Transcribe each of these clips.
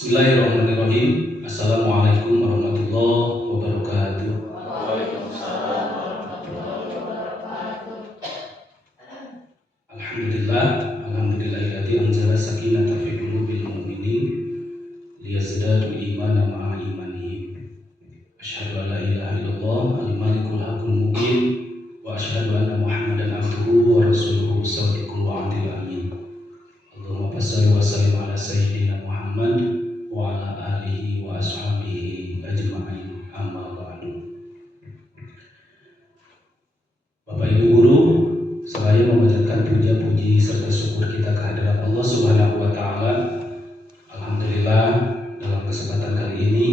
Bismillahirrahmanirrahim. Assalamualaikum warahmatullahi wabarakatuh. Waalaikumsalam warahmatullahi wabarakatuh. Alhamdulillahilladzi anzala sakinata fi qulubil mu'minin liyazdadu imanan ma'a imanihim. Asyhadu an la ilaha illallah al-malikul haqqul mubin wa asyhadu anna Muhammadan abduhu wa rasuluhu shadiqul wa'dil amin. Allahumma shalli wa sallim ala sayyidina Muhammad wa ala alihi wa ashabihi ajma'in, amma ba'du. Bapak Ibu guru, saya memanjatkan puja-puji serta syukur kita kehadirat Allah Subhanahu wa taala. Alhamdulillah, dalam kesempatan kali ini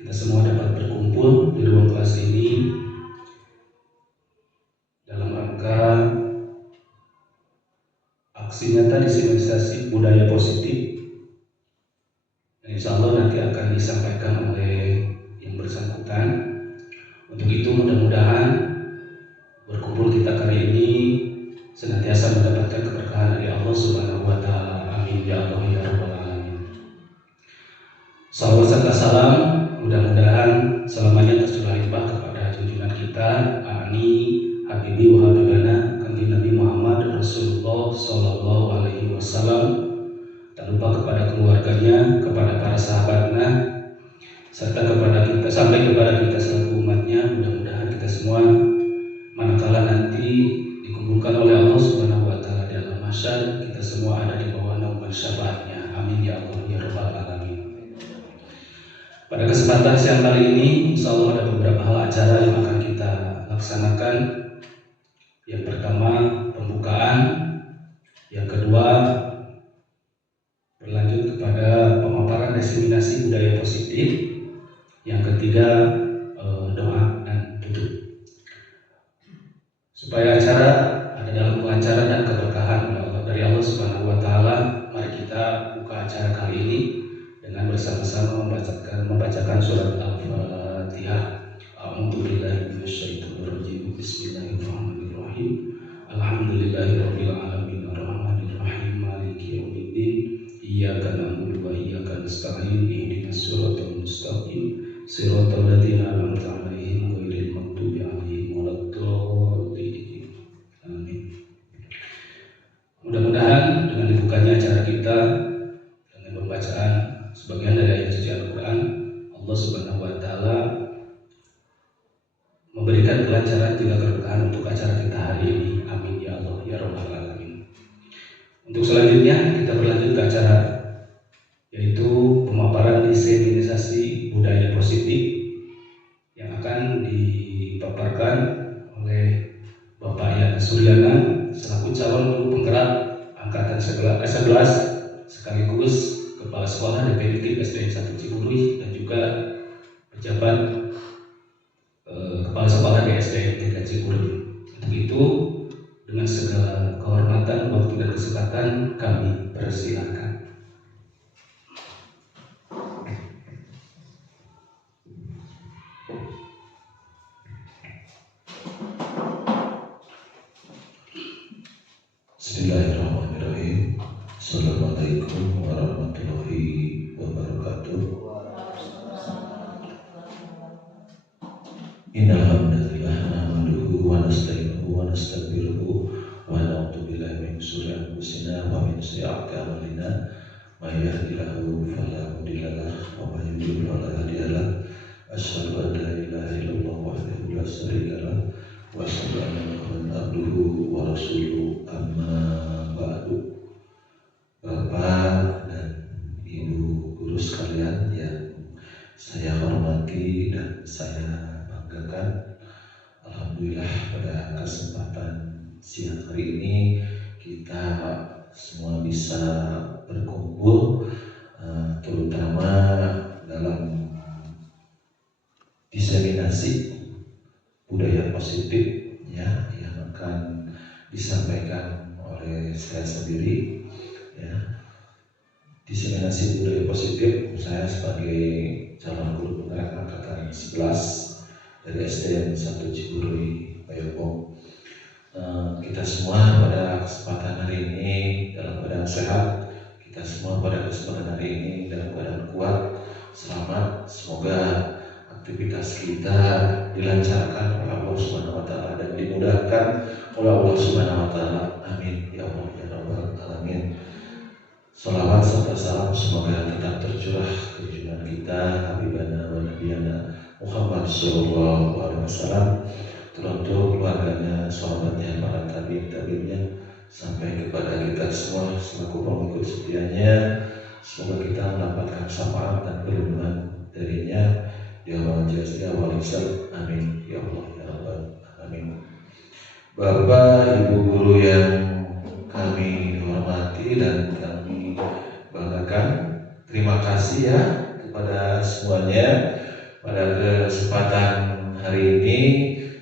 kita semua dapat berkumpul di ruang kelas ini dalam rangka aksi nyata disimulisasi budaya positif. Insya Allah nanti akan disampaikan oleh yang bersangkutan. Untuk itu mudah-mudahan berkumpul kita kali ini senantiasa mendapatkan keberkahan dari Allah Subhanahu wa taala. Amin ya Allah ya rabbal alamin. Salawat serta salam mudah-mudahan selamanya tercurah limpah kepada junjungan kita Ani Habibi wa Habibana Kanjeng Nabi Muhammad Rasulullah sallallahu alaihi wasallam. Tak lupa kepada keluarganya, kepada para sahabatnya, serta kepada kita sampai kepada kita selaku umatnya. Mudah-mudahan kita semua manakala nanti dikumpulkan oleh Allah Subhanahu wa taala di alam mahsyar, kita semua ada di bawah naungan syafaatnya. Amin ya Allah ya rabbal alamin. Pada kesempatan siang kali ini insyaallah ada beberapa hal acara yang akan kita laksanakan. Yang pertama pembukaan, yang kedua berlanjut kepada pemaparan diseminasi budaya positif, yang ketiga doa dan tutup. Supaya acara ada dalam kelancaran dan keberkahan dari Allah Subhanahu wa taala, mari kita buka acara kali ini dengan bersama-sama membacakan surat Al-Fatihah. A'udzu billahi minasyaitonir rajim. Bismillahirrahmanirrahim. Alhamdulillahirabbil alamin arrahmanir rahim maliki yaumiddin. Iyyaka na'budu wa iyyaka nasta'in. Ihdinas siratal mustaqim. Siratal ladzina an'amta 'alaihim ghairil maghdubi 'alaihim waladdallin. Amin. Mudah-mudahan dengan dibukanya acara kita dengan pembacaan sebagian dari ayat suci Al-Qur'an, Allah Subhanahu wa taala memberikan kelancaran juga keberkahan untuk acara kita hari ini. Amin ya Allah ya rabbal alamin. Untuk selanjutnya kita berlanjut ke acara yaitu pemaparan diseminisasi budaya positif yang akan dipaparkan oleh Bapak Yan Suryana selaku calon guru penggerak angkatan 11 sekaligus kepala sekolah definitif SDN 1 Ciburuy dan juga pejabat kepala sekolah di SDN 3 Ciburuy. Untuk itu dengan segala kehormatan, waktu dan kesempatan kami persilakan. Bismillahirrahmanirrahim. Assalamualaikum warahmatullahi wabarakatuh. Innal hamdalillah nahmaduhu wa nasta'inuhu wa nastaghfiruhu wa na'udzu billahi min shururi anfusina wa min sayyi'ati a'malina. May yahdihillahu fala mudilla lahu wa may yudlil fala hadiya lahu. Asyhadu an la ilaha illallah wahdahu la syarika lahu wa asyhadu anna Muhammadan abduhu wa rasuluhu. Amma ba'du. Bapak dan Ibu guru sekalian yang saya hormati dan saya banggakan, alhamdulillah pada kesempatan siang hari ini kita semua bisa berkumpul, terutama dalam diseminasi budaya positif ya, yang akan disampaikan oleh saya sendiri ya. Diseminasi budaya positif, saya sebagai calon guru penggerak angkatan 11 dari SDN 1 Ciburuy Payopong. Kita semua pada kesempatan hari ini dalam keadaan sehat, kita semua pada kesempatan hari hari ini dalam keadaan kuat, selamat. Semoga aktivitas kita dilancarkan oleh Allah Subhanahu wa taala dan dimudahkan oleh Allah Subhanahu wa taala. Amin ya Allah ya rabbal alamin. Salawat serta salam semoga tetap tercurah ke junjungan kita Habibana wa Nabiyana Muhammad sallallahu alaihi wasallam, teruntuk keluarganya, sahabatnya, para tabi'in-tabi'innya, sampai kepada kita semua selaku pengikut setianya. Semoga kita mendapatkan syafaat dan perlindungan darinya ya Allah jalla wa ala. Amin ya Allah ya rabbal alamin. Bapak Ibu guru yang kami hormati dan kami banggakan, terima kasih ya kepada semuanya. Pada kesempatan hari ini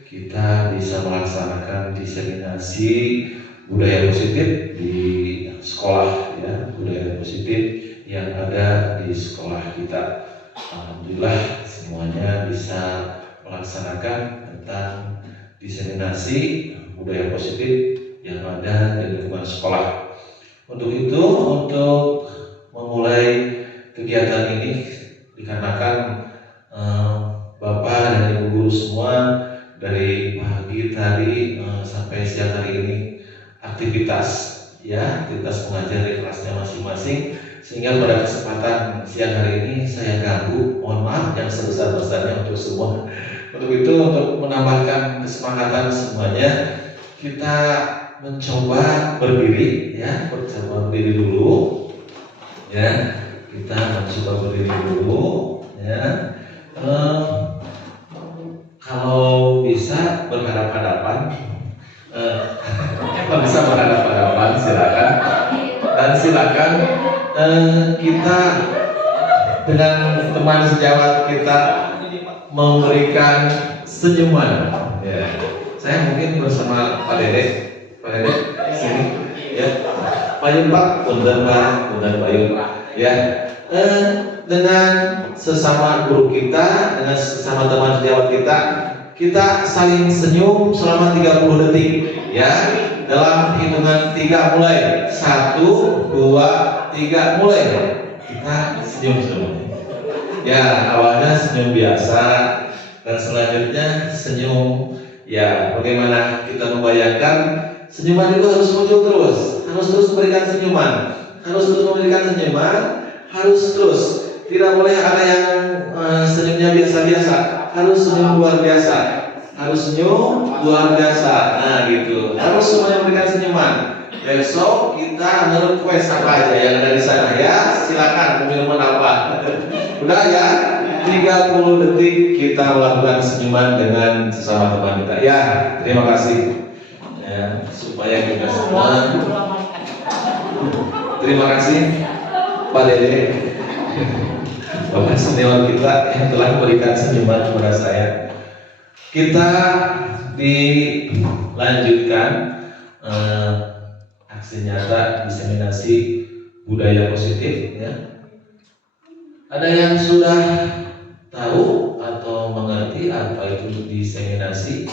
kita bisa melaksanakan diseminasi budaya positif di sekolah ya, budaya positif yang ada di sekolah kita. Alhamdulillah semuanya bisa melaksanakan tentang diseminasi budaya positif yang ada di lingkungan sekolah. Untuk itu, untuk memulai kegiatan ini dikarenakan Bapak dan Ibu guru semua dari pagi tadi sampai siang hari ini aktivitas mengajar di kelasnya masing-masing, sehingga pada kesempatan siang hari ini saya ganggu, mohon maaf yang sebesar-besarnya untuk semua. Untuk itu, untuk menambahkan kesemangat semuanya, kita mencoba berdiri ya, dulu ya, kita mencoba berdiri dulu ya. Kalau bisa berhadapan-hadapan, kalau bisa berhadapan-hadapan silakan, dan silakan kita dengan teman sejawat kita memberikan senyuman. Ya. Saya mungkin bersama Pak Dede sini ya, Pak Yun Pak, punten Pak Yun ya. Dengan sesama guru kita, dengan sesama teman sejawat kita saling senyum selama 30 detik ya. Dalam hitungan 3 mulai. 1, 2, 3 mulai. Kita senyum semuanya. Ya, awalnya senyum biasa dan selanjutnya senyum ya, bagaimana kita membayangkan senyuman itu harus muncul terus, harus terus memberikan senyuman, harus terus. Tidak boleh ada yang senyumnya biasa-biasa, harus senyum luar biasa, Nah gitu, harus semuanya memberikan senyuman. Besok kita nge-request apa aja yang ada di sana ya, silakan minuman apa. Udah ya, 30 detik kita melakukan senyuman dengan sesama teman kita. Ya, terima kasih. Ya, supaya kita semua. Terima kasih Pak Dede, Bapak senior kita yang telah memberikan senyuman kepada saya. Kita dilanjutkan aksi nyata diseminasi budaya positif ya. Ada yang sudah tahu atau mengerti apa itu diseminasi?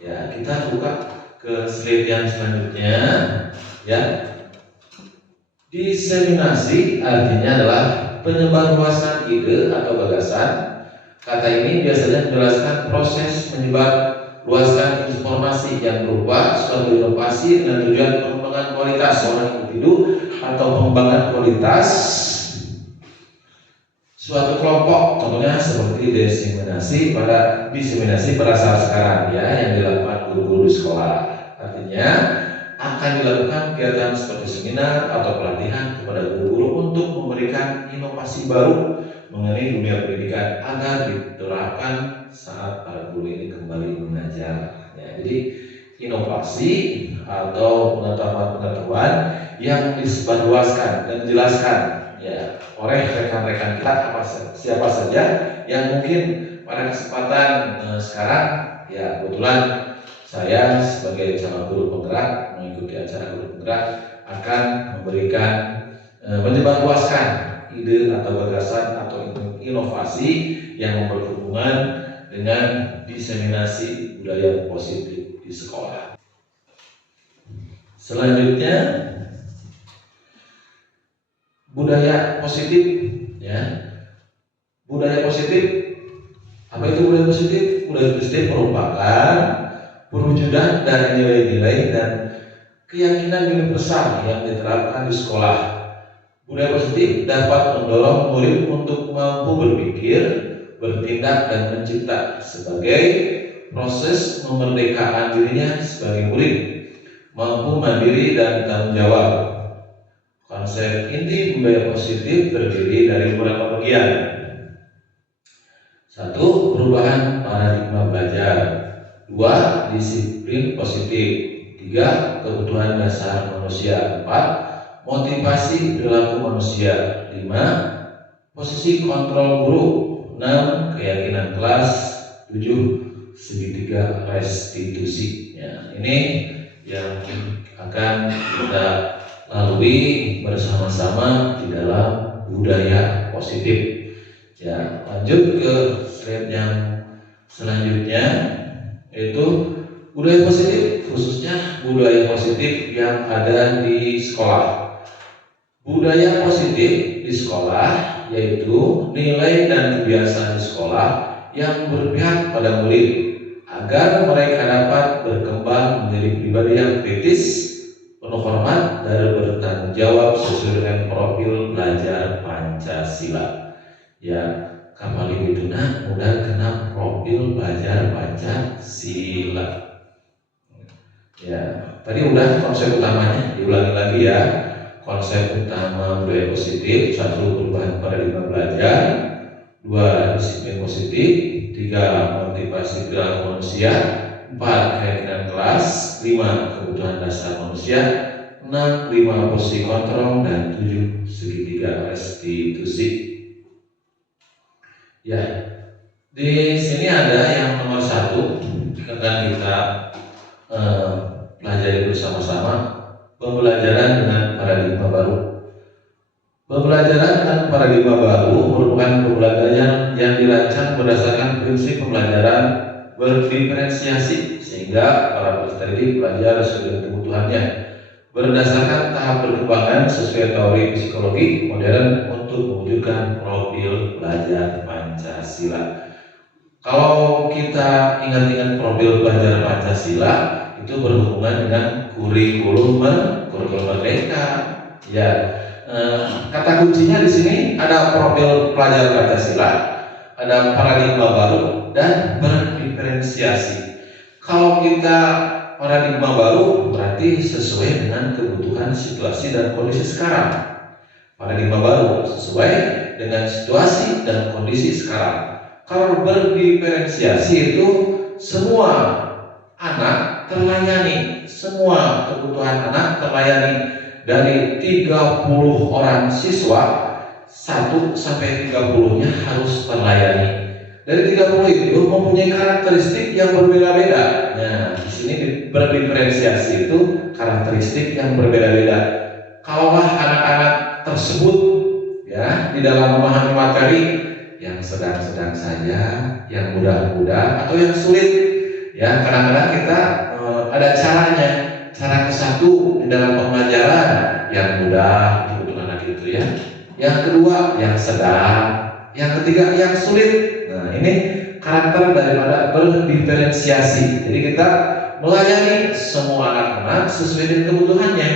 Ya, kita buka ke slide yang selanjutnya ya. Diseminasi artinya adalah penyebarluasan ide atau gagasan. Kata ini biasanya menjelaskan proses menyebarluaskan informasi yang berupa suatu inovasi dengan tujuan pengembangan kualitas seorang individu atau pengembangan kualitas suatu kelompok. Contohnya seperti diseminasi pada saat sekarang ya, yang dilakukan guru-guru di sekolah. Artinya akan dilakukan kegiatan seperti seminar atau pelatihan kepada guru-guru untuk memberikan inovasi baru mengenai dunia pendidikan agar diterapkan saat para guru ini kembali mengajar. Ya, jadi inovasi atau pengetahuan yang disebarluaskan dan dijelaskan ya oleh rekan-rekan kita siapa saja yang mungkin pada kesempatan sekarang ya, kebetulan saya sebagai calon guru penggerak mengikuti acara guru penggerak akan memberikan menyebarluaskan ide atau gagasan atau inovasi yang berhubungan dengan diseminasi budaya positif di sekolah. Selanjutnya, budaya positif, ya. Budaya positif. Apa itu budaya positif? Budaya positif merupakan perwujudan dari nilai-nilai dan keyakinan universal yang diterapkan di sekolah. Budaya positif dapat mendorong murid untuk mampu berpikir, bertindak, dan mencipta sebagai proses memerdekakan dirinya sebagai murid, mampu mandiri dan tanggung jawab. Konsep inti budaya positif terdiri dari beberapa bagian. 1. Perubahan paradigma belajar. 2. Disiplin positif. 3. Kebutuhan dasar manusia. 4. Motivasi perilaku manusia. 5. Posisi kontrol guru. 6. Keyakinan kelas. 7. Segitiga restitusi. Ya, ini yang akan kita lalui bersama-sama di dalam budaya positif. Ya, lanjut ke slide yang selanjutnya, yaitu budaya positif, khususnya budaya positif yang ada di sekolah. Budaya positif di sekolah yaitu nilai dan kebiasaan di sekolah yang berpihak pada murid agar mereka dapat berkembang menjadi pribadi yang kritis, penuh hormat, dan bertanggung jawab sesuai dengan profil belajar Pancasila. Ya, kapal itu mudah kena profil belajar Pancasila. Ya, tadi udah konsep utamanya, diulangi lagi ya. Konsep utama budaya positif: 1. Perubahan paradigma belajar. 2. Disiplin positif. 3. Motivasi perilaku manusia. 4. Keyakinan kelas. 5. Kebutuhan dasar manusia. 6. 5. Posisi kontrol. Dan 7. Segitiga restitusi. Ya, di sini ada yang nomor 1 akan kita pelajari bersama-sama, pembelajaran dengan paradigma baru. Pembelajaran dengan paradigma baru merupakan pembelajaran yang dirancang berdasarkan prinsip pembelajaran berdiferensiasi sehingga para peserta didik belajar sesuai dengan kebutuhannya berdasarkan tahap perkembangan sesuai teori psikologi modern untuk mewujudkan profil belajar Pancasila. Kalau kita ingat-ingat profil belajar Pancasila, itu berhubungan dengan kurikulum merdeka. Ya, kata kuncinya di sini ada profil pelajar Pancasila, ada paradigma baru, dan berdiferensiasi. Kalau kita paradigma baru berarti sesuai dengan kebutuhan situasi dan kondisi sekarang. Paradigma baru sesuai dengan situasi dan kondisi sekarang. Kalau berdiferensiasi itu semua anak terlayani, semua kebutuhan anak terlayani. Dari 30 orang siswa, 1 sampai 30-nya harus terlayani. Dari 30 itu mempunyai karakteristik yang berbeda-beda. Nah, di sini berdiferensiasi itu karakteristik yang berbeda-beda. Kalaulah anak-anak tersebut ya di dalam memahami materi yang sedang-sedang saja, yang mudah-mudah atau yang sulit, ya kadang-kadang kita ada caranya. Cara ke-1 di dalam pembelajaran yang mudah untuk anak itu ya. Yang kedua yang sedang, yang ketiga yang sulit. Nah, ini karakter daripada berdiferensiasi. Jadi kita melayani semua anak-anak sesuai dengan kebutuhannya.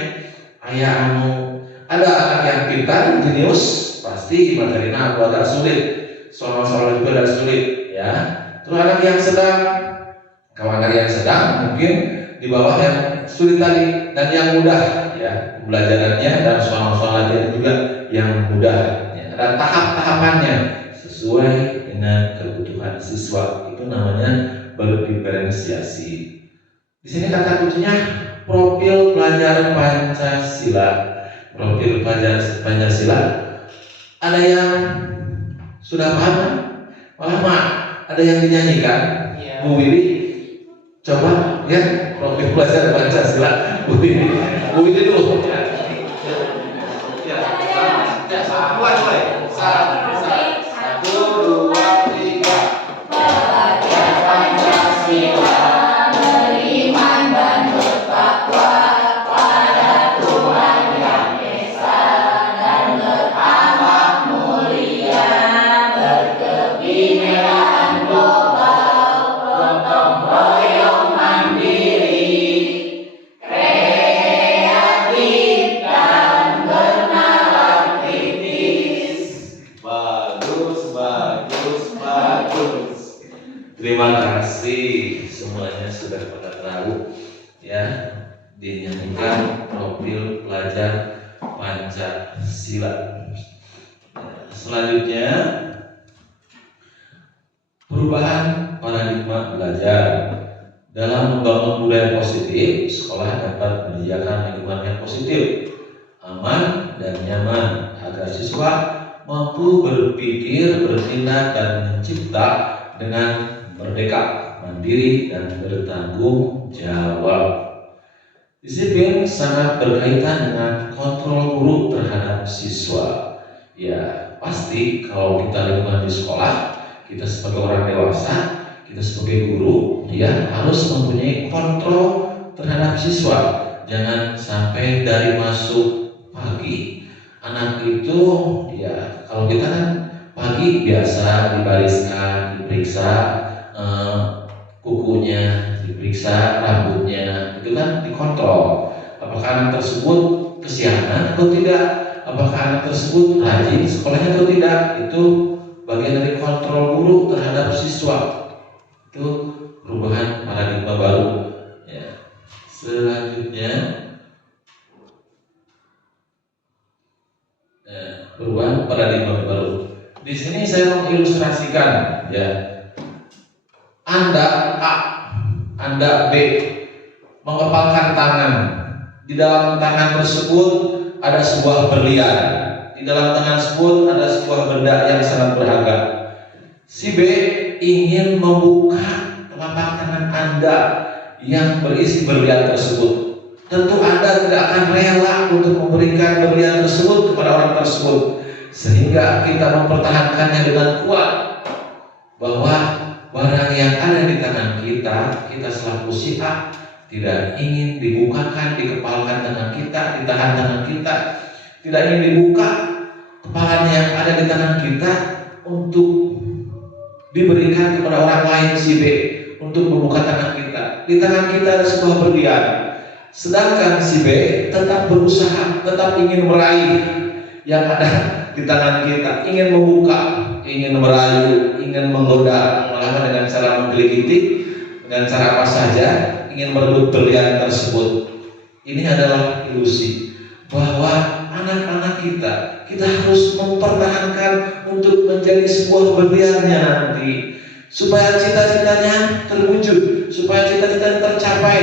Ada anak yang pintar, jenius, pasti materinya agak sulit. Soal-soal juga agak sulit, ya. Terus anak yang sedang, kalau anak yang sedang mungkin di bawah yang sulit tadi, dan yang mudah, ya pembelajarannya dan soal-soalnya juga yang mudah. Ya, ada tahap-tahapannya sesuai dengan kebutuhan siswa. Itu namanya berdiferensiasi. Di sini kata kuncinya profil pelajar Pancasila. Profil pelajar Pancasila. Ada yang sudah paham? Paham? Ada yang dinyanyikan? Ya. Bu Wiwi, coba ya profil pelajar Pancasila. Bu Wiwi dulu. Ya. Mulai. 1, 2, 3. Belajar Pancasila, beriman dan bertakwa pada Tuhan Yang Esa dan beramal belajar Pancasila. Selanjutnya, perubahan paradigma belajar. Dalam membangun budaya positif, sekolah dapat menyediakan lingkungan yang positif, aman, dan nyaman agar siswa mampu berpikir, bertindak, dan mencipta dengan merdeka, mandiri, dan bertanggung jawab. Disiplin sangat berkaitan dengan kontrol guru terhadap siswa. Ya, pasti kalau kita lingkungan di sekolah, kita sebagai orang dewasa, kita sebagai guru, ya harus mempunyai kontrol terhadap siswa. Jangan sampai dari masuk pagi, anak itu, ya kalau kita kan pagi biasa dibariskan, diperiksa kukunya, diperiksa rambutnya, itu kan dikontrol. Apakah anak tersebut kesianan atau tidak? Apakah anak tersebut rajin sekolahnya atau tidak? Itu bagian dari kontrol guru terhadap siswa. Itu perubahan paradigma baru. Ya. Selanjutnya, perubahan paradigma baru. Di sini saya mengilustrasikan, ya. Anda A, Anda B mengepalkan tangan. Di dalam tangan tersebut ada sebuah berlian. Di dalam tangan tersebut ada sebuah benda yang sangat berharga. Si B ingin membuka telapak tangan Anda yang berisi berlian tersebut. Tentu Anda tidak akan rela untuk memberikan berlian tersebut kepada orang tersebut, sehingga kita mempertahankannya dengan kuat bahwa barang yang ada di tangan kita, kita selaku si A tidak ingin dibukakan, dikepalkan tangan kita, ditahan tangan kita, tidak ingin dibuka kepalanya yang ada di tangan kita untuk diberikan kepada orang lain si B untuk membuka tangan kita. Di tangan kita ada sebuah berlian, sedangkan si B tetap berusaha, tetap ingin meraih yang ada di tangan kita, ingin membuka, ingin merayu, ingin menggoda, malah dengan cara menggigiti, dengan cara apa saja, ingin merebut berlian tersebut. Ini adalah ilusi bahwa anak-anak kita harus mempertahankan untuk menjadi sebuah berliannya nanti, supaya cita-citanya terwujud, supaya cita-citanya tercapai.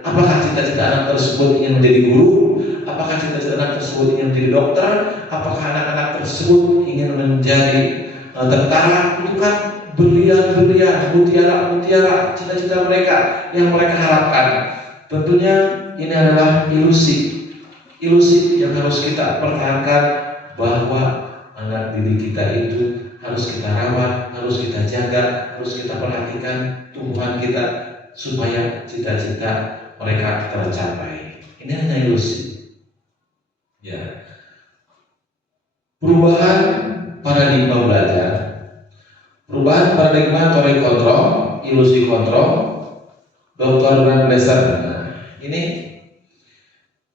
Apakah cita-cita anak tersebut ingin menjadi guru? Apakah cita-cita anak tersebut ingin menjadi dokter? Apakah anak-anak tersebut ingin menjadi tentara? Itu kan berlian-berlian, mutiara-mutiara cita-cita mereka yang mereka harapkan. Tentunya ini adalah ilusi yang harus kita pertahankan, bahwa anak didik kita itu harus kita rawat, harus kita jaga, harus kita perhatikan tumbuhan kita supaya cita-cita mereka tercapai. Ini hanya ilusi. Ya. Perubahan paradigma belajar. Perubahan paradigma teori kontrol, ilusi kontrol, Dr. Brandleser. Nah, ini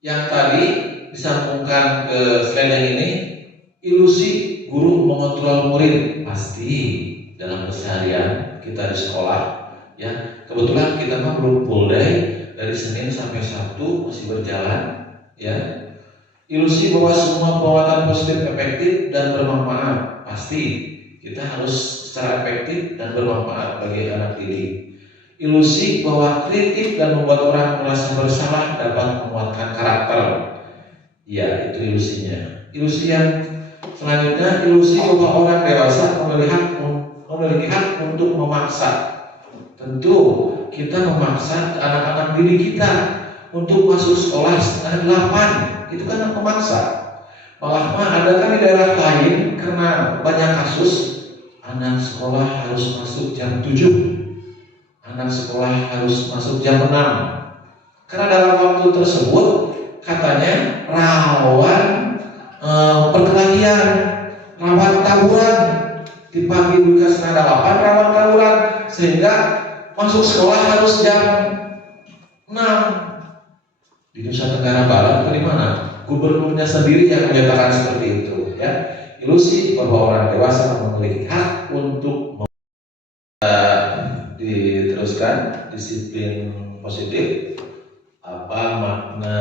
yang tadi disambungkan ke slide yang ini, ilusi guru mengontrol murid. Pasti dalam keseharian kita di sekolah, ya kebetulan kita mah belum full day, dari Senin sampai Sabtu masih berjalan, ya. Ilusi bahwa semua perawatan positif efektif dan bermanfaat. Pasti kita harus secara efektif dan bermanfaat bagi anak didik. Ilusi bahwa kritik dan membuat orang merasa bersalah dapat menguatkan karakter. Ya, itu ilusinya. Ilusi yang selanjutnya, ilusi bahwa orang dewasa memiliki hak untuk memaksa. Tentu kita memaksa anak-anak didik kita untuk masuk sekolah setengah 8. Itu kan memaksa. Malah ada kan di daerah lain, karena banyak kasus anak sekolah harus masuk jam 7. Anak sekolah harus masuk jam 6. Karena dalam waktu tersebut katanya rawan perkelahian, rawan tawuran. Di pagi buka setengah 8 rawan tawuran, sehingga masuk sekolah harus jam 6. Di Nusa Tenggara Barat atau di mana? Gubernurnya sendiri yang menyatakan seperti itu, ya. Ilusi bahwa orang dewasa memiliki hak untuk diteruskan disiplin positif. Apa makna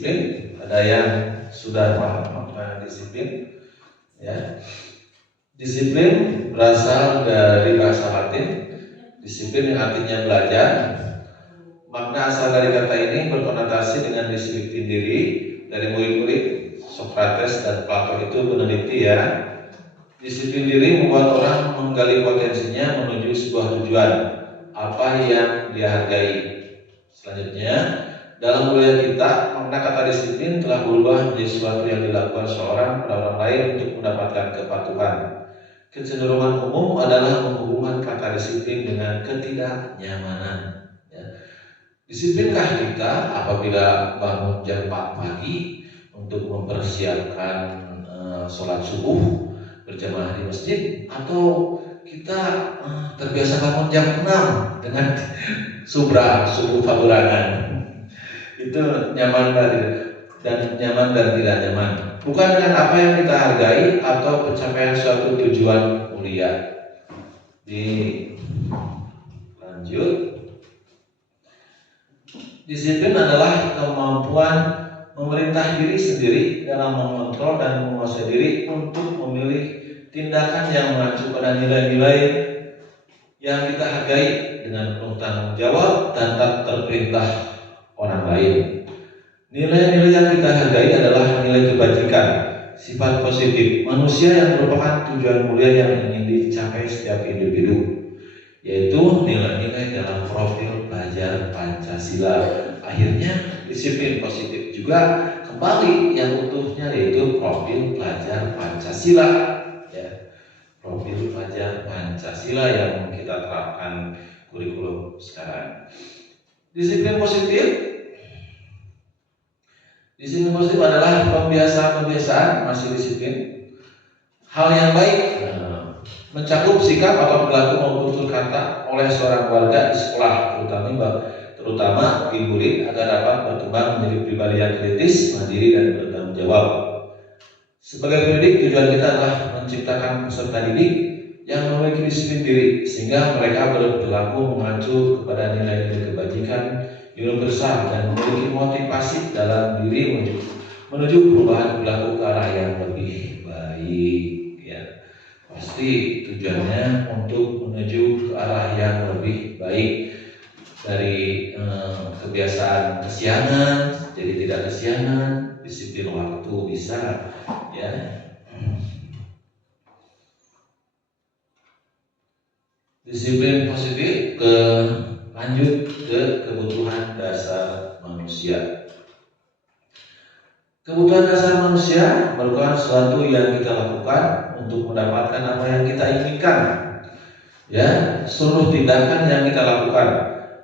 disiplin. Ada yang sudah paham makna disiplin, ya. Disiplin berasal dari bahasa Latin, disiplin yang artinya belajar. Makna asal dari kata ini berkonotasi dengan disiplin diri. Dari murid-murid Socrates dan Plato itu meneliti, ya. Disiplin diri membuat orang menggali potensinya menuju sebuah tujuan, apa yang dia hargai. Selanjutnya, dalam budaya kita, makna kata disiplin telah berubah menjadi sesuatu yang dilakukan seorang pada orang lain untuk mendapatkan kepatuhan. Kecenderungan umum adalah menghubungkan kata disiplin dengan ketidaknyamanan. Ya. Disiplinkah kita apabila bangun jam 4 pagi untuk mempersiapkan sholat subuh berjamaah di masjid, atau kita terbiasa bangun jam 6 dengan subuh taburangan? Itu nyaman dan tidak nyaman. Bukan dengan apa yang kita hargai atau pencapaian suatu tujuan mulia. Lanjut. Disiplin adalah kemampuan memerintah diri sendiri dalam mengontrol dan menguasai diri untuk memilih tindakan yang mengacu pada nilai-nilai yang kita hargai dengan penuh tanggung jawab dan tak terperintah orang lain. Nilai-nilai yang kita hargai adalah nilai kebajikan, sifat positif manusia yang merupakan tujuan mulia yang ingin dicapai setiap individu, yaitu nilai-nilai dalam profil pelajar Pancasila. Akhirnya disiplin positif juga kembali yang utuhnya, yaitu profil pelajar Pancasila, ya. Profil pelajar Pancasila yang kita terapkan kurikulum sekarang. Disiplin positif adalah pembiasaan masih disiplin hal yang baik, mencakup sikap atau perilaku maupun tutur kata oleh seorang warga di sekolah, terutama bagi murid, agar dapat berkembang menjadi pribadi yang kritis, mandiri, dan bertanggung jawab. Sebagai pendidik, tujuan kita adalah menciptakan peserta didik yang memiliki disiplin diri, sehingga mereka berperilaku mengacu kepada nilai-nilai kebajikan universal dan memiliki motivasi dalam diri menuju perubahan perilaku ke arah yang lebih baik, ya. Pasti tujuannya untuk menuju ke arah yang lebih baik, dari kebiasaan kesiangan jadi tidak kesiangan, disiplin waktu bisa, ya. Disiplin positif lanjut ke kebutuhan dasar manusia. Kebutuhan dasar manusia merupakan sesuatu yang kita lakukan untuk mendapatkan apa yang kita inginkan, ya. Seluruh tindakan yang kita lakukan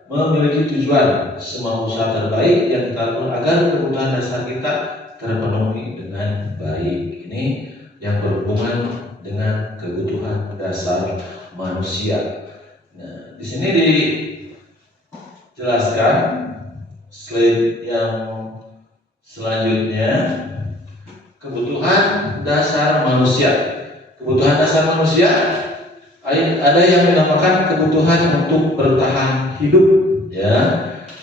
memiliki tujuan, semua usaha terbaik yang kita lakukan agar kebutuhan dasar kita terpenuhi dengan baik. Ini yang berhubungan dengan kebutuhan dasar manusia. Nah, di sini dijelaskan slide yang selanjutnya, kebutuhan dasar manusia. Kebutuhan dasar manusia ada yang dinamakan kebutuhan untuk bertahan hidup, ya.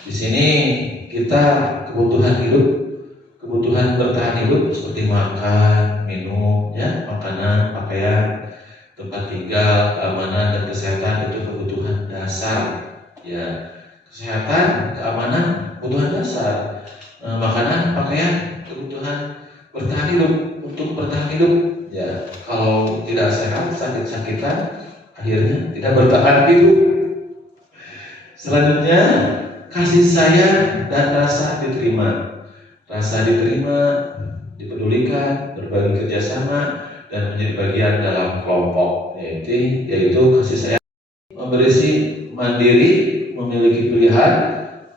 Di sini kita kebutuhan bertahan hidup seperti makan, minum, ya, makanan, pakaian, tempat tinggal, keamanan, dan kesehatan itu kebutuhan dasar, ya. Kesehatan, keamanan, kebutuhan dasar. Makanan, pakaian, kebutuhan bertahan hidup, untuk bertahan hidup, ya. Kalau tidak sehat, sakit-sakitan, akhirnya tidak bertahan hidup. Selanjutnya, kasih sayang dan rasa diterima. Rasa diterima, dipedulikan, berbagi kerjasama, dan menjadi bagian dalam kelompok, yaitu kasih sayang, memberisi, mandiri, memiliki pilihan,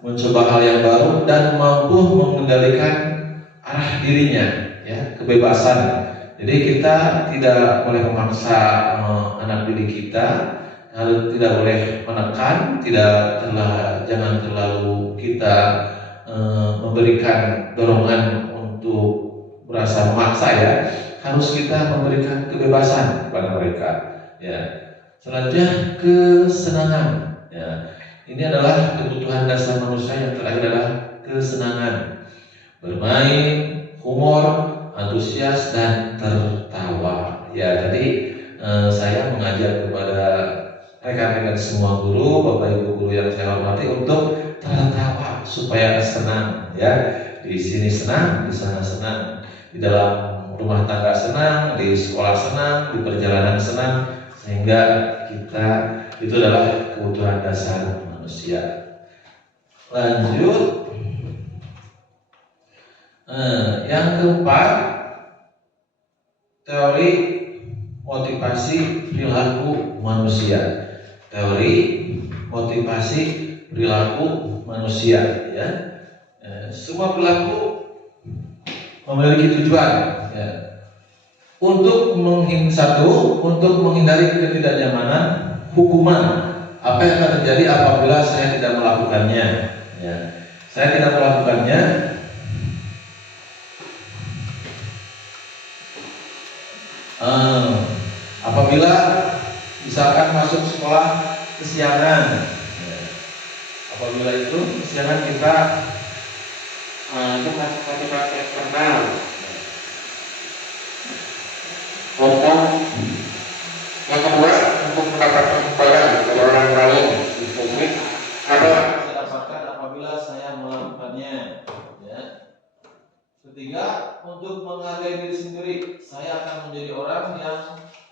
mencoba hal yang baru, dan mampu mengendalikan arah dirinya, ya, kebebasan. Jadi kita tidak boleh memaksa anak didik kita, tidak boleh menekan, jangan terlalu kita memberikan dorongan untuk merasa memaksa, ya. Harus kita memberikan kebebasan kepada mereka, ya. Selanjutnya kesenangan, ya. Ini adalah kebutuhan dasar manusia yang terakhir adalah kesenangan. bermain, humor, antusias dan tertawa. Ya, jadi saya mengajak kepada rekan-rekan semua guru, Bapak Ibu guru yang saya hormati untuk tertawa supaya senang ya. Di sini senang, di sana senang, di dalam rumah tangga senang, di sekolah senang, di perjalanan senang, sehingga kita itu adalah kebutuhan dasar manusia. Lanjut, yang keempat, teori motivasi perilaku manusia. Teori motivasi perilaku manusia ya. Semua perilaku memiliki tujuan ya. Untuk menghindari ketidaknyamanan hukuman. Apa yang akan terjadi apabila saya tidak melakukannya ya. Saya tidak melakukannya, apabila misalkan masuk sekolah kesiangan ya. Apabila itu kesiangan kita itu pakai eksternal untuk yang kedua untuk mendapatkan imbalan dari orang lain di publik adalah saya dapatkan apabila saya melakukannya ya. Ketiga, untuk menghargai diri sendiri, saya akan menjadi orang yang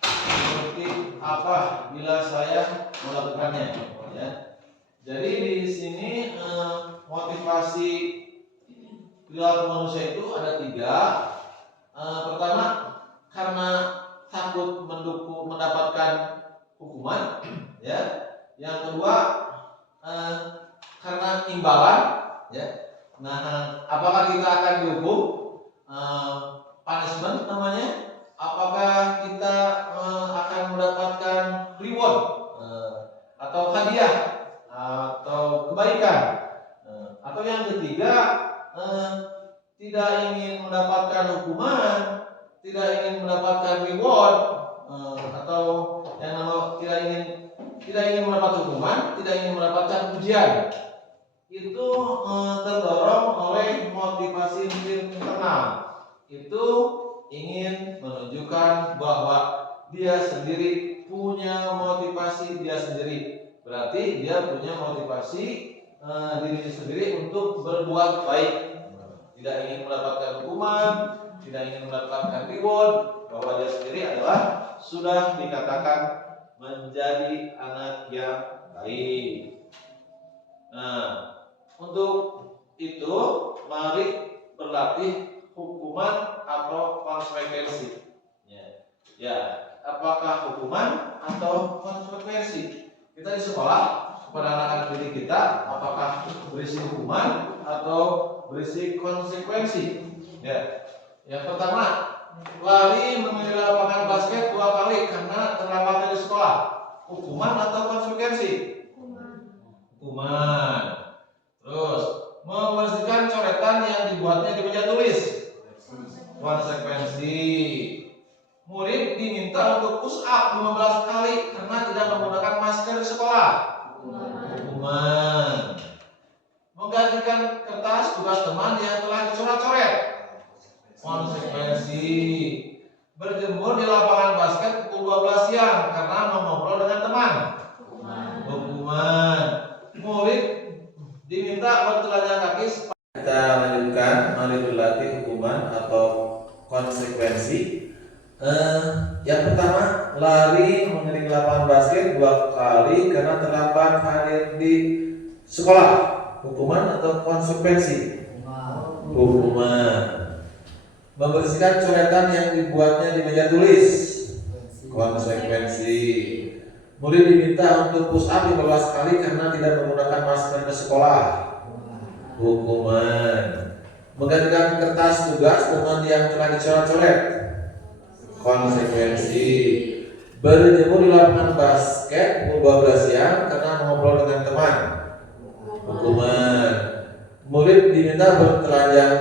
seperti apa bila saya melakukannya ya. Jadi di sini motivasi perilaku manusia itu ada 3. Pertama, karena takut mendapatkan hukuman ya. Yang kedua, karena imbalan ya. Nah, apakah kita akan dihukum punishment namanya? Apakah kita akan mendapatkan reward atau hadiah atau kebaikan? Atau yang ketiga, tidak ingin mendapatkan hukuman, tidak ingin mendapatkan reward, atau yang nama tidak ingin mendapat hukuman, tidak ingin mendapatkan pujian. Itu terdorong oleh motivasi internal. Itu ingin menunjukkan bahwa dia sendiri punya motivasi dia sendiri. Berarti dia punya motivasi dirinya sendiri untuk berbuat baik. Tidak ingin mendapatkan hukuman, tidak ingin mendapatkan reward, bahwa dia sendiri adalah sudah dikatakan menjadi anak yang baik. Nah, untuk itu mari berlatih hukuman atau konsekuensi. Ya, apakah hukuman atau konsekuensi? Kita di sekolah kepada anak-anak didik kita, apakah berisi hukuman atau berisi konsekuensi? Ya, yang pertama, lari mengelilingi lapangan basket 2 kali karena terlambat dari sekolah. Hukuman atau konsekuensi? Hukuman. Terus, membersihkan coretan yang dibuatnya di meja tulis. Konsekuensi. Murid diminta untuk push up 15 kali karena tidak menggunakan masker di sekolah. Hukuman. Menggantikan kertas tugas teman yang telah dicoret-coret. Konsekuensi. Berjemur di lapangan basket pukul 12 siang karena mengobrol dengan teman. Hukuman. Murid diminta bertelanjang kaki. Kita lanjutkan, mari berlatih hukuman atau konsekuensi. Yang pertama, lari mengelilingi lapangan basket 2 kali karena terlambat hadir di sekolah. Hukuman atau konsekuensi? Hukuman. Membersihkan coretan yang dibuatnya di meja tulis. Konsekuensi. Murid diminta untuk push up 15 kali karena tidak menggunakan masker ke sekolah. Hukuman. Menggantikan kertas tugas teman yang telah dicoret-coret. Konsekuensi. Berjemur di lapangan basket pukul 12 siang karena mengobrol dengan teman. Hukuman. Murid diminta bertelanjang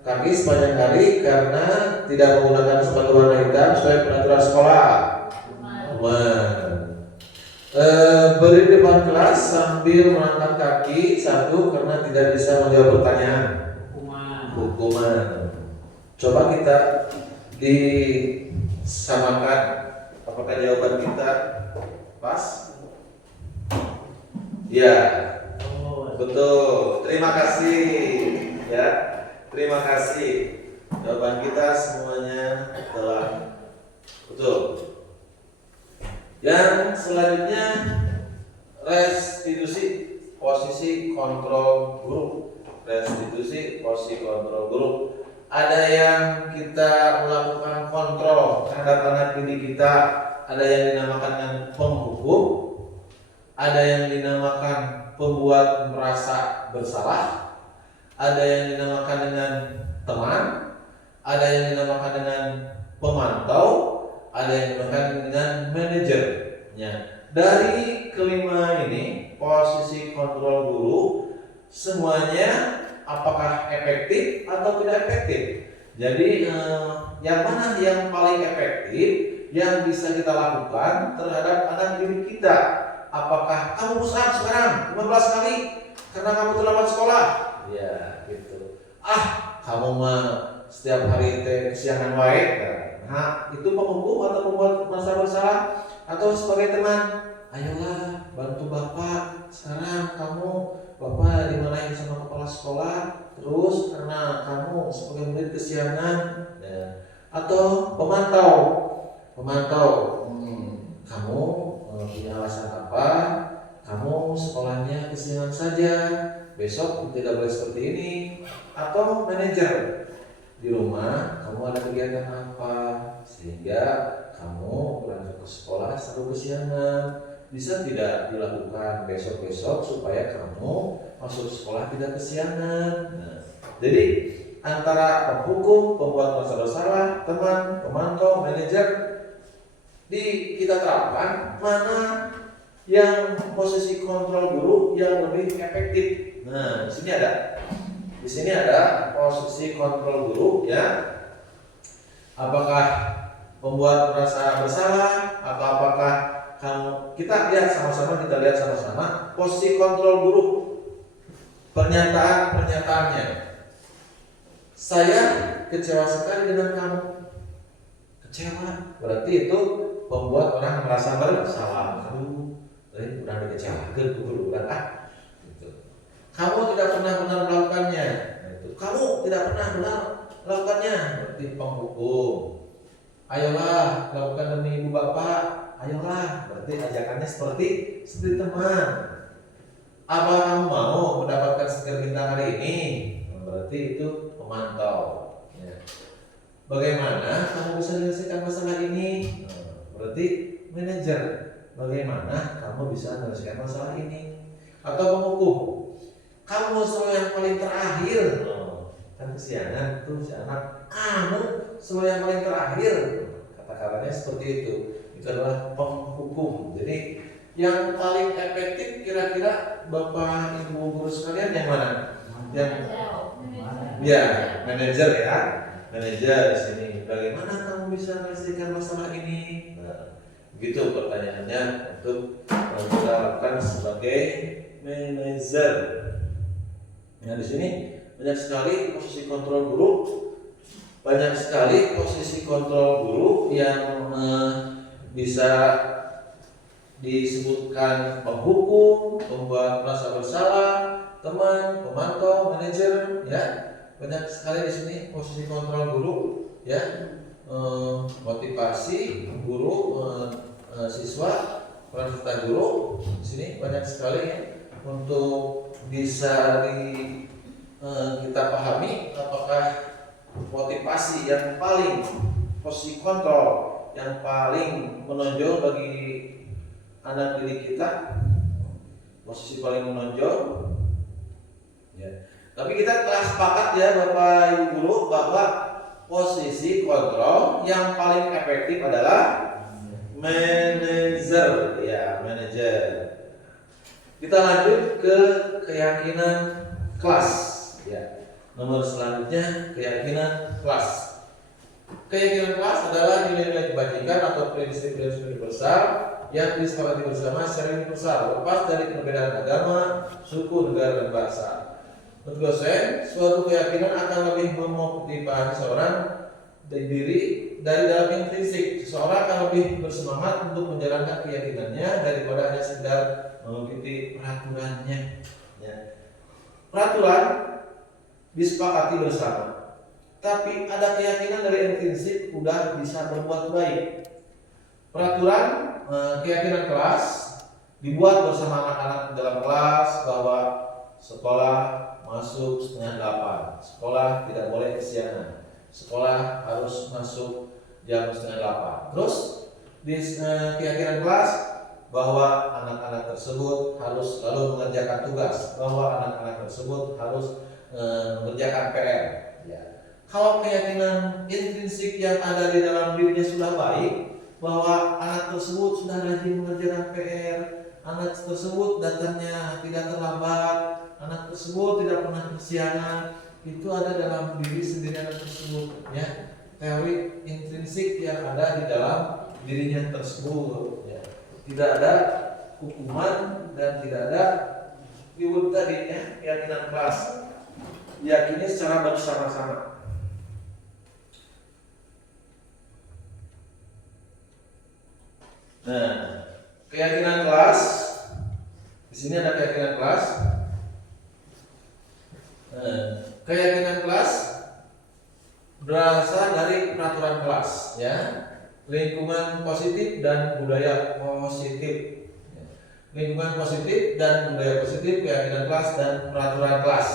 kaki sepanjang hari karena tidak menggunakan sepatu warna hitam sesuai peraturan sekolah. Hukuman. Berdiri di depan kelas sambil mengangkat kaki 1 karena tidak bisa menjawab pertanyaan. Hukuman. hukuman. Coba kita disamakan, apakah jawaban kita pas? Ya, betul. Terima kasih. Ya, terima kasih. Jawaban kita semuanya telah betul. Yang selanjutnya restitusi posisi kontrol guru. Restitusi posisi kontrol guru. Ada yang kita melakukan kontrol terhadap anak didik kita, ada yang dinamakan dengan penghukum, ada yang dinamakan pembuat merasa bersalah, ada yang dinamakan dengan teman, ada yang dinamakan dengan pemantau, ada yang dinamakan dengan manajernya. Dari kelima ini, posisi kontrol guru semuanya apakah efektif atau tidak efektif? Jadi yang mana yang paling efektif yang bisa kita lakukan terhadap anak didik kita? Apakah kamu push-up sekarang 15 kali karena kamu terlambat sekolah? Ya, gitu. Kamu mah setiap hari kesiangan wae. Nah, itu penghukum atau pembuat merasa bersalah atau sebagai teman? Ayolah, bantu Bapak. Sekarang kamu Bapak dimarahin sama kepala sekolah, terus karena kamu sebagai murid kesiangan, ya. Atau pemantau, kamu punya alasan apa? Kamu sekolahnya kesiangan saja, besok tidak boleh seperti ini. Atau manajer, di rumah kamu ada kegiatan apa sehingga kamu berangkat ke sekolah selalu kesiangan? Bisa tidak dilakukan besok-besok supaya kamu masuk sekolah tidak kesiangan. Nah, jadi antara penghukum, pembuat merasa bersalah, teman, pemantau, manajer, kita terapkan mana yang posisi kontrol guru yang lebih efektif. Nah, di sini ada posisi kontrol guru, ya. Apakah membuat merasa bersalah atau apakah kita lihat sama-sama posisi kontrol guru, pernyataannya. Saya kecewa sekali dengan kamu. Kecewa berarti itu membuat orang merasa bersalah. Udah dikecewakan guru gitu. Kamu tidak pernah benar melakukannya. Kamu tidak pernah benar melakukannya, berarti penghukum. Ayolah lakukan demi ibu bapak. Ayolah, berarti ajakannya seperti teman. Apa kamu mau mendapatkan stiker bintang hari ini? Berarti itu pemantau. Ya. Bagaimana kamu bisa menyelesaikan masalah ini? Berarti manajer. Bagaimana kamu bisa menyelesaikan masalah ini? Atau penghukum? Kamu selalu yang paling terakhir. Kan kesiangan tuh si anak. Kamu selalu yang paling terakhir. Kata-katanya seperti itu. Itu adalah penghukum. Jadi yang paling efektif kira-kira Bapak Ibu guru sekalian yang mana? Yang manajer ya. Manajer di sini. Bagaimana kamu bisa menyelesaikan masalah ini? Nah, begitu pertanyaannya untuk kita lakukan sebagai manajer. Nah, di sini banyak sekali posisi kontrol guru. Banyak sekali posisi kontrol guru yang bisa disebutkan penghukum, pembuat merasa bersalah, teman, pemantau, manajer, ya. Banyak sekali di sini posisi kontrol guru, ya. Motivasi guru, siswa, peran serta guru. Di sini banyak sekali ya untuk bisa kita pahami apakah motivasi yang paling posisi kontrol yang paling menonjol bagi anak didik kita, posisi paling menonjol. Ya. Tapi kita telah sepakat ya Bapak Ibu guru bahwa posisi kontrol yang paling efektif adalah manajer, ya manajer. Kita lanjut ke keyakinan kelas, ya. Nomor selanjutnya keyakinan kelas. Keyakinan kelas adalah nilai-nilai kebajikan atau prinsip-prinsip universal yang disepakati bersama secara universal, lepas dari perbedaan agama, suku, negara, dan bahasa. Menurut dosen, suatu keyakinan akan lebih memotivasi seorang dari diri dari dalam intrinsik. Seseorang akan lebih bersemangat untuk menjalankan keyakinannya daripada hanya sekedar mengikuti peraturannya. Ya. Peraturan disepakati bersama. Tapi ada keyakinan dari intrinsik udah bisa berbuat baik. Peraturan keyakinan kelas dibuat bersama anak-anak dalam kelas bahwa sekolah masuk 7:30, sekolah tidak boleh kesiangan, sekolah harus masuk jam 7:30. Terus di keyakinan kelas bahwa anak-anak tersebut harus selalu mengerjakan tugas, bahwa anak-anak tersebut harus mengerjakan PR. Ya. Kalau keyakinan intrinsik yang ada di dalam dirinya sudah baik, bahwa anak tersebut sudah rajin mengerjakan PR, anak tersebut datangnya tidak terlambat, anak tersebut tidak pernah kesiangan, itu ada dalam diri sendiri anak tersebut. Ya, teori intrinsik yang ada di dalam dirinya tersebut. Ya. Tidak ada hukuman dan tidak ada reward tadi, ya, keyakinan kelas. Yakini secara bersama-sama. Nah, keyakinan kelas, di sini ada keyakinan kelas. Keyakinan kelas berasal dari peraturan kelas, ya, lingkungan positif dan budaya positif. Lingkungan positif dan budaya positif, keyakinan kelas dan peraturan kelas.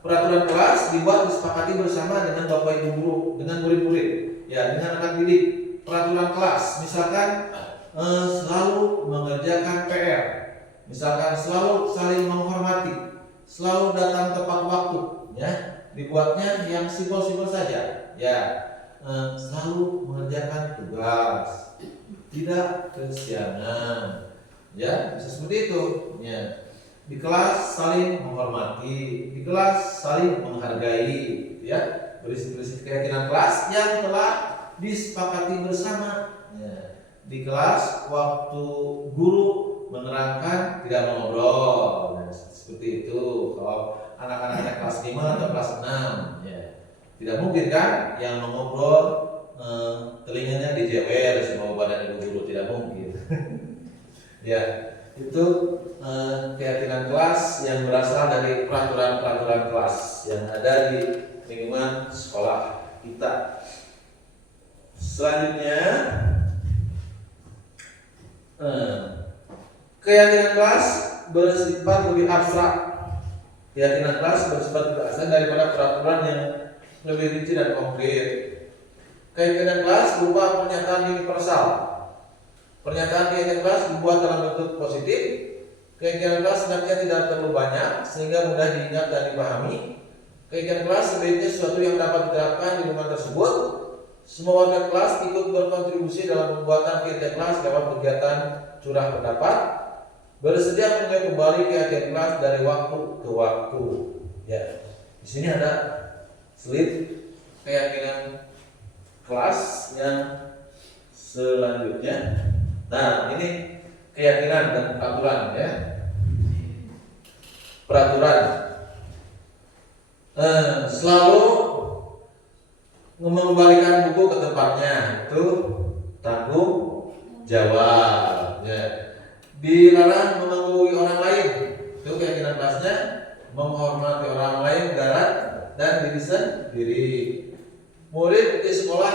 Peraturan kelas dibuat disepakati bersama dengan bapak ibu guru, dengan murid-murid, ya, dengan anak didik. Peraturan kelas, misalkan selalu mengerjakan PR, misalkan selalu saling menghormati, selalu datang tepat waktu, ya, dibuatnya yang simpel-simpel saja, ya, selalu mengerjakan tugas, tidak kesiangan, ya, bisa seperti itu, ya. Di kelas saling menghormati, di kelas saling menghargai, ya, berisi keyakinan kelas yang telah disepakati bersama. Ya. Di kelas waktu guru menerangkan tidak mengobrol, nah, seperti itu. Kalau anak-anaknya kelas 5 atau kelas 6, ya, tidak mungkin kan yang mengobrol telinganya dijewer sama badan ibu guru, tidak mungkin. Ya, itu keyakinan kelas yang berasal dari peraturan-peraturan kelas yang ada di lingkungan sekolah kita. Selanjutnya, keyakinan kelas bersifat lebih abstrak. Keyakinan kelas bersifat lebih abstrak daripada peraturan yang lebih rinci dan konkret. Keyakinan kelas berupa pernyataan universal. Pernyataan keyakinan kelas dibuat dalam bentuk positif. Keyakinan kelas sebenarnya tidak terlalu banyak sehingga mudah diingat dan dipahami. Keyakinan kelas sebaiknya sesuatu yang dapat diterapkan di lingkungan tersebut. Semua warga kelas ikut berkontribusi dalam pembuatan keyakinan kelas lewat kegiatan curah pendapat. Bersedia menilai kembali keyakinan kelas dari waktu ke waktu. Ya, di sini ada slide keyakinan kelas yang selanjutnya. Nah, ini keyakinan dan peraturan, ya. Peraturan selalu mengembalikan buku ke tempatnya, itu tanggung jawab, ya. Dilarang mengganggu orang lain, itu keyakinan kelasnya. Menghormati orang lain dan diri sendiri. Murid di sekolah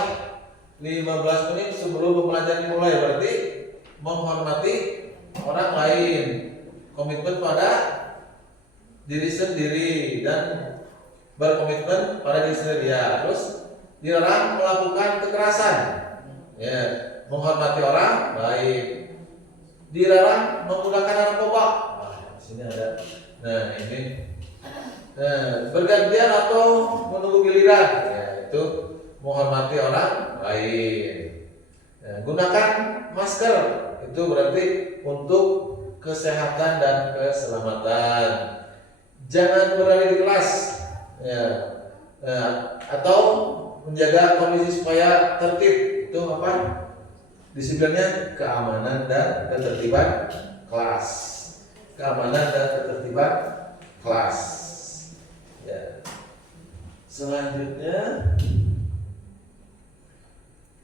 15 menit sebelum pembelajaran dimulai, berarti menghormati orang lain, komitmen pada diri sendiri dan berkomitmen pada diri sendiri, ya. Terus dilarang melakukan kekerasan, ya, menghormati orang lain. Dilarang menggunakan narkoba. Nah, di sini ada. Nah, ini bergantian atau menunggu giliran, ya, itu menghormati orang lain. Ya, gunakan masker, itu berarti untuk kesehatan dan keselamatan. Jangan berada di kelas, ya, atau menjaga kondisi supaya tertib. Itu apa? Disiplinnya keamanan dan ketertiban kelas. Keamanan dan ketertiban kelas. Ya. Selanjutnya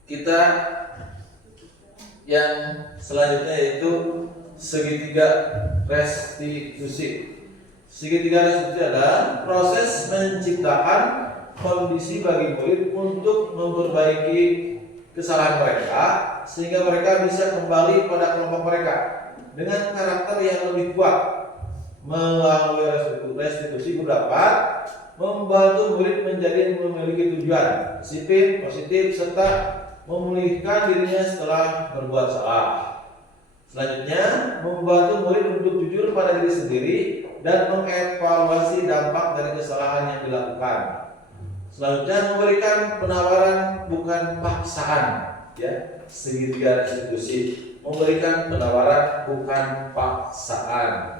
kita yang selanjutnya yaitu segitiga restitusi. Segitiga restitusi adalah proses menciptakan kondisi bagi murid untuk memperbaiki kesalahan mereka sehingga mereka bisa kembali pada kelompok mereka dengan karakter yang lebih kuat. Melalui restitusi berdapat membantu murid menjadi memiliki tujuan, disiplin, positif, serta memulihkan dirinya setelah berbuat salah. Selanjutnya, membantu murid untuk jujur pada diri sendiri dan mengevaluasi dampak dari kesalahan yang dilakukan. Selanjutnya, memberikan penawaran bukan paksaan, ya, segitiga restitusi. Memberikan penawaran bukan paksaan.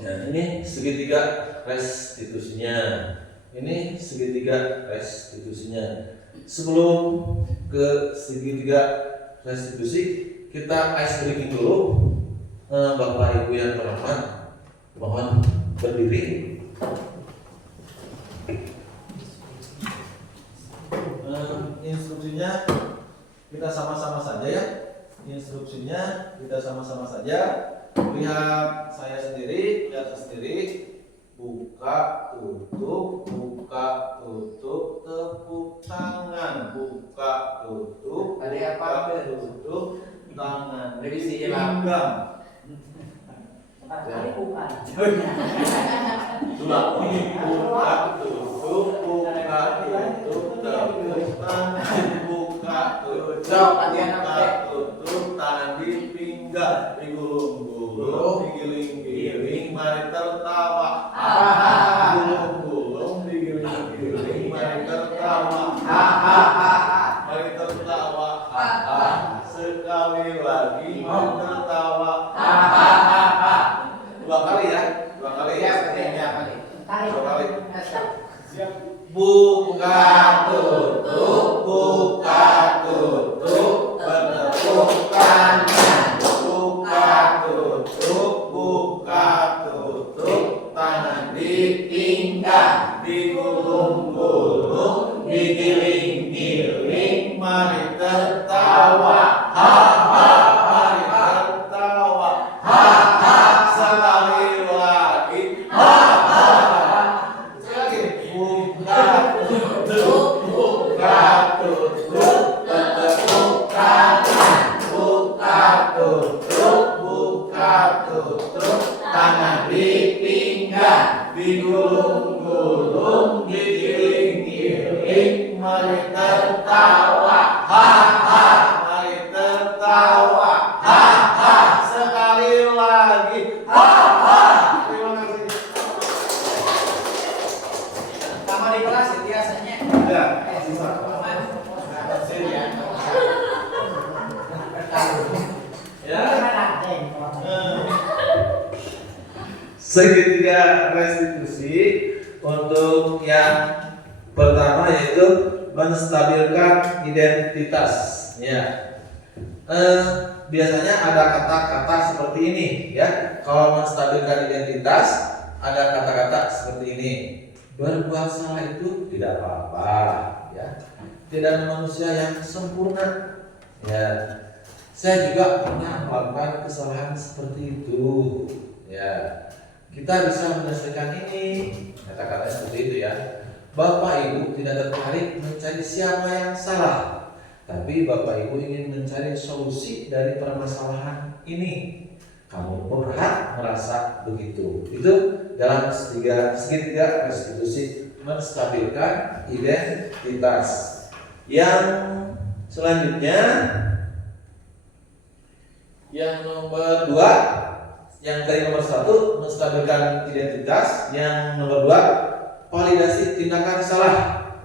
Nah, ini segitiga restitusinya. Ini segitiga restitusinya. Sebelum ke segitiga restitusi, kita ice breaking dulu. Bapak Ibu yang terhormat, mohon berdiri. Instruksinya kita sama-sama saja ya. Instruksinya kita sama-sama saja. Lihat saya sendiri, lihat saya sendiri. Buka, tutup, tepuk tangan. Buka, tutup, Ada apa? tutup, tangan. Revisi ya, Pak. Pinggang. Kali bukan. Buka, tutup, tepuk tangan. Buka, tutup, tangan di pinggang. Digulung-gulung, digiling-giling, mari tertawa. Gulung-gulung, digiling-giling, mari tertawa. Mari tertawa. Sekali lagi mau tertawa. Dua kali ya, dua kali ya. Dua kali. Buka, tutup, bertepuk tangan. Buka, tutup, tangan di pinggang. Digulung-gulung, digiling-giling, mari tertawa. Mari tertawa. Sekali lagi. Buka, tutup, bertepuk tangan. Buka, tutup, tangan di pinggang. Digulung-gulung, digiling-giling, mari tertawa. Mari tertawa. Sekali lagi. Terima kasih. Sama di kelas ya biasanya. Ya, sisa. Ya. Segitiga restitusi untuk yang pertama yaitu menstabilkan identitas. Ya. Biasanya ada kata-kata seperti ini, ya. Kalau menstabilkan identitas ada kata-kata seperti ini. Berbuat salah itu tidak apa-apa, ya. Tidak manusia yang sempurna, ya. Saya juga pernah melakukan kesalahan seperti itu, ya. Kita bisa menyelesaikan ini, kata-kata seperti itu ya. Bapak Ibu tidak tertarik mencari siapa yang salah, tapi Bapak Ibu ingin mencari solusi dari permasalahan ini. Kamu berhak merasa begitu. Itu dalam segitiga restitusi menstabilkan identitas. Yang selanjutnya, yang nomor 2, yang tadi nomor 1 menstabilkan identitas, yang nomor 2 validasi tindakan salah.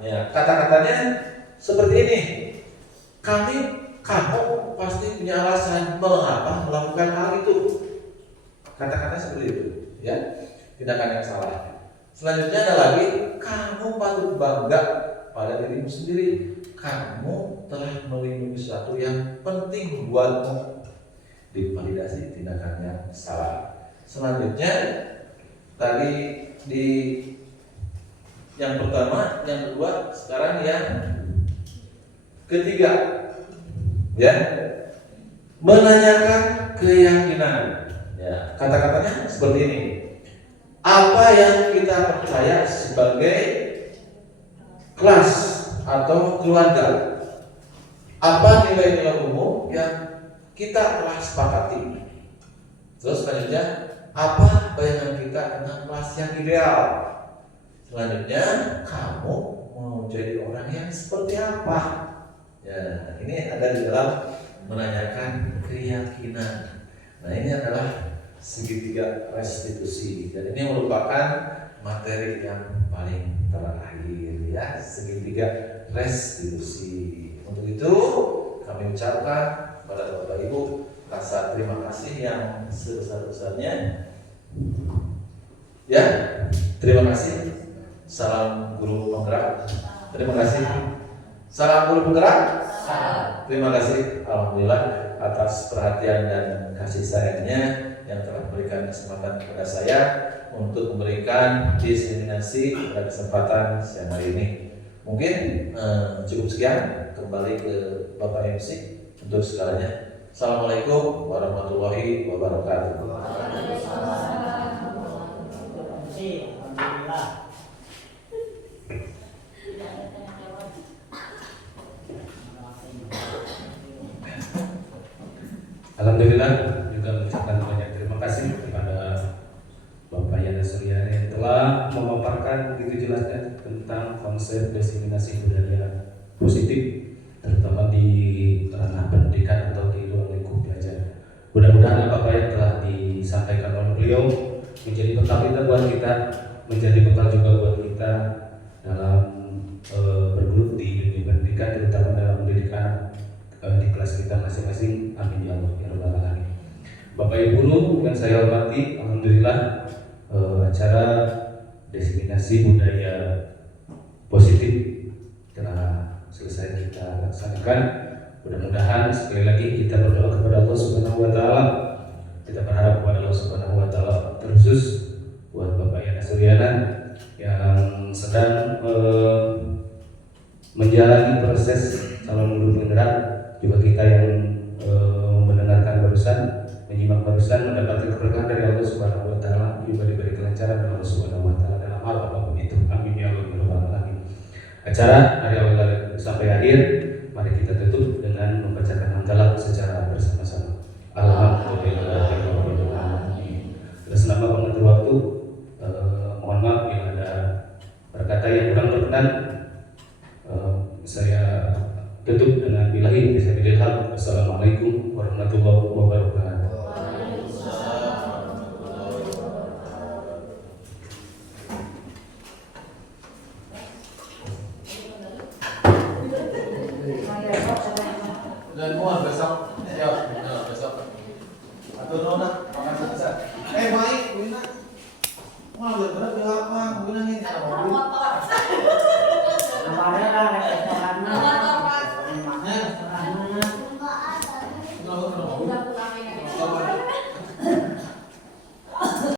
Ya, kata-katanya seperti ini. Kamu pasti punya alasan mengapa melakukan hal itu. Kata-kata seperti itu, ya. Tindakan yang salah. Selanjutnya ada lagi, kamu patut bangga pada dirimu sendiri. Kamu telah melindungi sesuatu yang penting buatmu. Divalidasi tindakan yang salah. Selanjutnya Tadi di yang pertama, yang kedua, sekarang yang ketiga. Ya. Menanyakan keyakinan. Ya, kata-katanya seperti ini. Apa yang kita percaya sebagai kelas atau keluarga? Apa nilai-nilai umum yang kita telah sepakati? Terus selanjutnya, apa bayangan kita tentang kelas yang ideal? Selanjutnya, kamu mau jadi orang yang seperti apa? Ya, ini ada di dalam menanyakan keyakinan. Nah, ini adalah segitiga restitusi. Dan ini merupakan materi yang paling terakhir, ya, segitiga restitusi. Untuk itu, kami ucapkan kepada Bapak Ibu rasa terima kasih yang sebesar-besarnya. Ya, terima kasih. Salam guru penggerak. Terima kasih. Salam guru penggerak. Terima kasih, alhamdulillah, atas perhatian dan kasih sayangnya yang telah memberikan kesempatan kepada saya untuk memberikan diseminasi pada kesempatan siang hari ini. Mungkin cukup sekian. Kembali ke Bapak MC untuk segalanya. Assalamualaikum warahmatullahi wabarakatuh. Alhamdulillah juga mengucapkan banyak terima kasih kepada Bapak Yana Suryana yang telah memaparkan begitu jelasnya tentang konsep diseminasi budaya positif, terutama di ranah pendidikan atau di ruang lingkup belajar. Mudah-mudahan apa yang telah disampaikan oleh beliau menjadi bekal kita buat kita, menjadi bekal juga buat kita dalam bergelut di dunia pendidikan, terutama dalam pendidikan di kelas kita masing-masing. Amin ya Allah ya Rabbal Alamin. Bapak Ibu guru yang saya hormati, alhamdulillah acara diseminasi budaya positif telah selesai kita laksanakan. Mudah-mudahan sekali lagi kita berdoa kepada Allah Subhanahu wa taala. Kita berharap kepada Allah Subhanahu wa taala terkhusus buat Bapak Yana Suryana yang sedang menjalani proses calon guru penggerak, juga kita yang mendengarkan barusan, menyimak barusan, mendapatkan keberkahan dari Allah Subhanahu wa taala, juga diberi kelancaran dari Allah Subhanahu wa taala dalam hal apapun itu. Amin ya Allah ya Rabbal Alamin. Acara dari awal sampai akhir mari kita tutup dengan membacakan hamdalah secara bersama-sama. Alhamdulillahirabbil alamin. Atas nama pengatur waktu, mohon maaf bila ada perkata yang kurang berkenan. Saya tutup dengan billahi fisabilil haq. Wassalamualaikum warahmatullahi wabarakatuh. Dan muat besok, besok. Atau nona, makan sebesar. Baik, Wina. Wah, bener-bener apa? Wina ini. Motor. Namanya